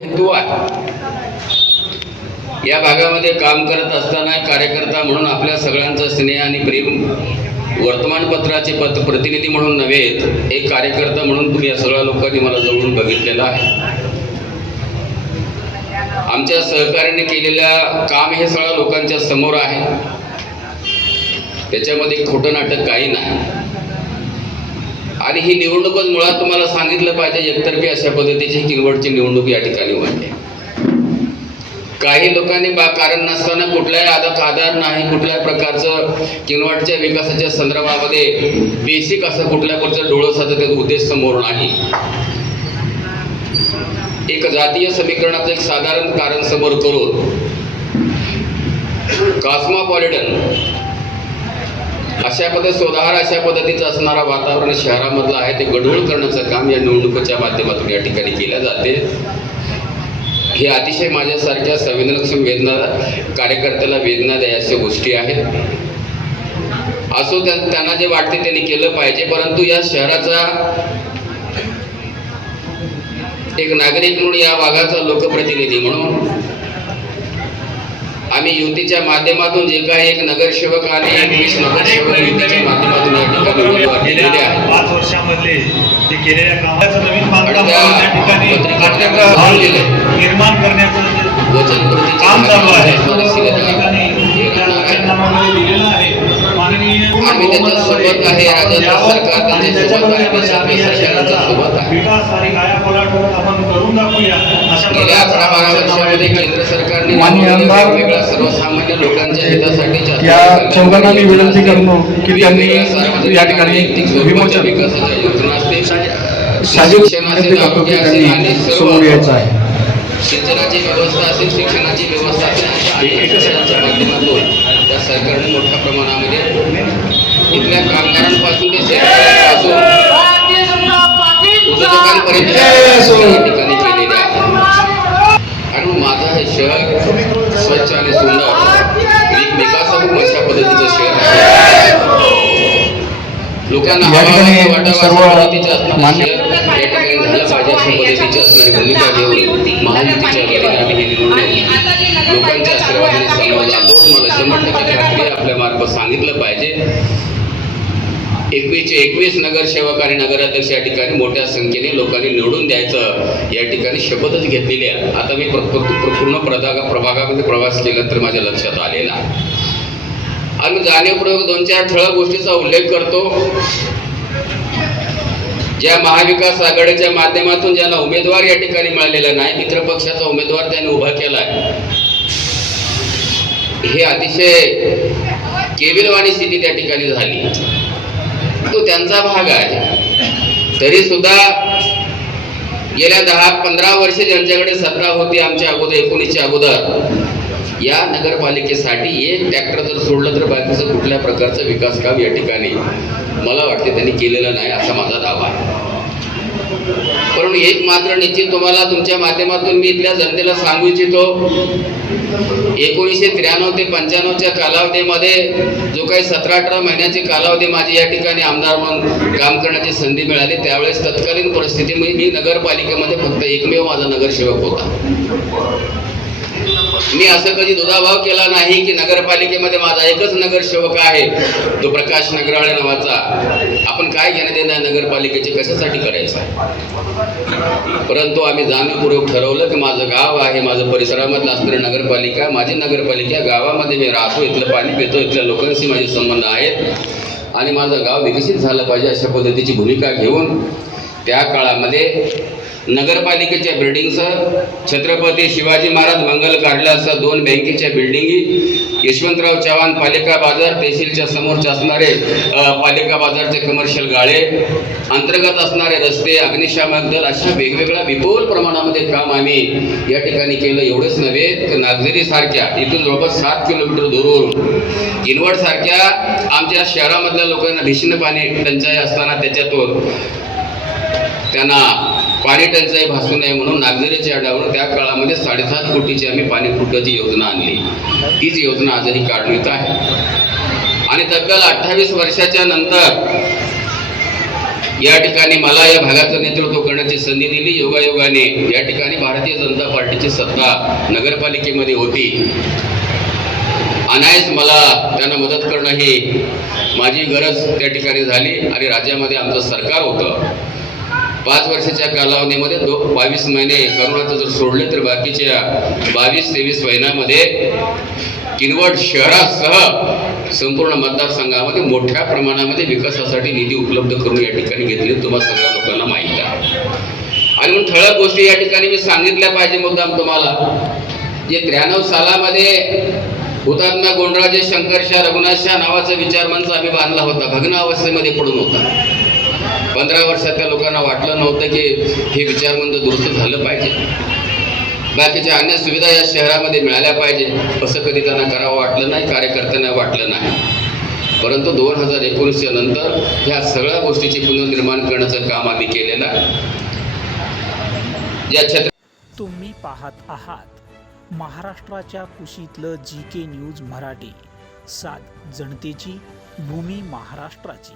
हेतू आहे। या भागामध्ये काम करत असताना कार्यकर्ता म्हणून आपल्या सगळ्यांचा स्नेह आणि प्रेम वर्तमानपत्राचे प्रतिनिधी म्हणून नव्हे, एक कार्यकर्ता म्हणून तुम्ही या सगळ्या लोकांनी मला जवळून बघितलेलं आहे। आमच्या सहकार्याने केलेल्या काम हे सगळ्या लोकांच्या समोर आहे, त्याच्यामध्ये खोटं नाटक काही नाही। आणि ही निवडणूकच मुळात तुम्हाला सांगितलं पाहिजे, एकतर्फी अशा पद्धतीची किनवटची निवडणूक या ठिकाणी होते। काही लोकांनी कारण नसताना कुठलाही आधार नाही, कुठल्याही प्रकारचं किनवटच्या विकासाच्या संदर्भामध्ये बेसिक असं कुठल्या प्रकारचं डोळसाचं त्याचा उद्देश समोर नाही। एक जातीय समीकरणाचं एक साधारण कारण समोर करून कॉस्मोपॉलिटन अशा पद्धतीचं असणारा वातावरण शहरामधलं आहे, ते गढूळ करण्याचं काम या निवडणुकीच्या माध्यमातून या ठिकाणी केल्या जाते। हे अतिशय माझ्यासारख्या संवेदनक्षम कार्यकर्त्याला वेदना द्यायच्या गोष्टी आहेत। असो, त्यांना जे वाटते त्यांनी केलं पाहिजे, परंतु या शहराचा एक नागरिक म्हणून, या भागाचा लोकप्रतिनिधी म्हणून आम्ही युतीच्या माध्यमातून जे काही एक नगरसेवक आणि 21 नगरसेवक युतीच्या माध्यमातून या ठिकाणी उमेदवार केलेले आहेत। 5 वर्षांमधले जे केलेल्या कामाचं नवीन बांधकाम या ठिकाणी निर्माण करण्याचं काम चालू आहे। आम्ही त्याच्यासोबत आहे, राज्याचं सरकार त्यांच्यासोबत आहे, विकास आणि कायापालट आपण करून दाखवूया। गेल्या 11-12 वर्षांमध्ये केंद्र सरकारने वेगवेगळ्या सर्वसामान्य लोकांच्या हितासाठी या चौघांना विनंती करतो की त्यांनी या ठिकाणी विकासाच्या योजना असतील, समोर यायचं आहे। सिंचनाची व्यवस्था असेल, शिक्षणाची व्यवस्था असेल, माध्यमातून त्या सरकारने मोठ्या प्रमाणामध्ये इथल्या कामगारांपासून ते शेतकऱ्यांपासून उद्योजकांपर्यंत या ठिकाणी केलेले आहे। कारण माझं हे शहर स्वच्छ आणि सुंदर विकासात्मक अशा पद्धतीचं शहर आहे। लोकांना वाटावं सर्व पद्धतीचे असणारे शहर या ठिकाणी झालं पाहिजे अशा पद्धतीची असणारी भूमिका घेऊन महायुतीच्या वतीने आम्ही हे निवडणूक लोकांच्या आशीर्वादाने समोर जातो। मला 100% खात्री आपल्या मार्फत सांगितलं पाहिजे। 21 नगरसेवक आणि नगराध्यक्ष या ठिकाणी मोठ्या संख्येने लोकांनी निवडून द्यायचं या ठिकाणी शपथच घेतलेली आहे। आता मी पूर्ण प्रभागामध्ये प्रवास केला तर माझ्या लक्षात आलेला आहे। आम्ही जाणीवपूर्वक 2-4 ठळक गोष्टीचा उल्लेख करतो। ज्या महाविकास आघाडीच्या माध्यमातून ज्यांना उमेदवार या ठिकाणी मिळालेला नाही, मित्र पक्षाचा उमेदवार त्यांनी उभा केला आहे, हे अतिशय केविलवाणी स्थिती त्या ठिकाणी झाली। तो त्यांचा भाग आहे, तरी सुद्धा गेल्या 10-15 वर्षे ज्यांच्याकडे सत्ता होती आमच्या अगोदर 19च्या अगोदर, या नगरपालिकेसाठी एक ट्रॅक्टर जर सोडलं तर बाकीचं कुठल्या प्रकारचं विकास काम या ठिकाणी मला वाटते त्यांनी केलेलं नाही असा माझा दावा आहे। परंतु एक मात्र निश्चित तुम्हाला तुमच्या माध्यमातून मी इथल्या जनतेला सांगू इच्छितो, 1993 ते 95च्या कालावधीमध्ये जो काही 17-18 महिन्याची कालावधी माझी या ठिकाणी आमदार म्हणून काम करण्याची संधी मिळाली, त्यावेळेस तत्कालीन परिस्थितीमध्ये मी नगरपालिकेमध्ये फक्त एकमेव माझा नगरसेवक होता। मी असं कधी दुधाभाव केला नाही की नगरपालिकेमध्ये माझा एकच नगरसेवक आहे, तो प्रकाश नगराळे नावाचा। आपण काय घेणं देणं नगरपालिकेचे कशासाठी करायचं आहे? परंतु आम्ही जाणीवपूर्वक ठरवलं की माझं गाव आहे, माझं परिसरामधलं असणारी नगरपालिका, माझी नगरपालिका, गावामध्ये मी राहतो, इथलं पाणी पितो, इथल्या लोकांशी माझे संबंध आहेत आणि माझं गाव विकसित झालं पाहिजे अशा पद्धतीची भूमिका घेऊन त्या काळामध्ये नगरपालिकेच्या बिल्डिंगसह छत्रपती शिवाजी महाराज मंगल कार्यालयासह 2 बँकेच्या बिल्डिंगी, यशवंतराव चव्हाण पालिका बाजार, तहसीलच्या समोरचे असणारे पालिका बाजारचे कमर्शियल गाळे, अंतर्गत असणारे रस्ते, अग्निशामक दल, अशा वेगवेगळ्या विपुल प्रमाणामध्ये काम आम्ही या ठिकाणी केलं। एवढंच नव्हे तर नागझरीसारख्या इथून जवळपास 7 किलोमीटर दूरवरून किनवटसारख्या आमच्या शहरामधल्या लोकांना भीषण पाणी टंचाई असताना त्याच्यातून त्यांना पाणी टंचाई भासू नये म्हणून नागझरीच्या आडावर त्या काळामध्ये 7.5 कोटीची आम्ही पाणी पुरवठ्याची योजना आणली। तीच योजना आजही कार्यान्वित आहे। आणि तब्बल 28 वर्षाच्या नंतर या ठिकाणी मला या भागाचं नेतृत्व करण्याची संधी दिली. योगायोगाने या ठिकाणी भारतीय जनता पार्टीची सत्ता नगरपालिकेमध्ये होती. अनायास मला त्यांना मदत करणं ही माझी गरज त्या ठिकाणी झाली आणि राज्यामध्ये आमचं सरकार होतं. 5 वर्षाच्या कालावधीमध्ये 22 महिने करोनाचं जर सोडले तर बाकीच्या 22-23 महिन्यामध्ये किनवट शहरासह संपूर्ण मतदारसंघामध्ये मोठ्या प्रमाणामध्ये विकासासाठी निधी उपलब्ध करून या ठिकाणी घेतली. तुम्हाला सगळ्या लोकांना माहीत आहे. आणि म्हणून ठळक गोष्टी या ठिकाणी मी सांगितल्या पाहिजे मुद्दाम तुम्हाला. जे 93 सालामध्ये हुतात्मा गोंडराजे शंकरशाह रघुनाथशाह नावाचा विचारमंच आम्ही बांधला होता. भग्न अवस्थेमध्ये पडून होता. 15 वर्षात त्या लोकांना वाटलं नव्हतं की हे विचारमंच दुरुस्त झालं पाहिजे, बाकीच्या अन्य सुविधा या शहरामध्ये मिळाल्या पाहिजे. असं कधी त्यांना करावं वाटलं नाही, कार्यकर्त्यांना वाटलं नाही. परंतु 2019 नंतर ह्या सगळ्या गोष्टीचे पुनर्निर्माण करण्याचं काम आम्ही केलेलं आहे. या क्षेत्रात तुम्ही पाहत आहात महाराष्ट्राच्या कुशीतलं GK न्यूज मराठी. सात जनतेची, भूमी महाराष्ट्राची.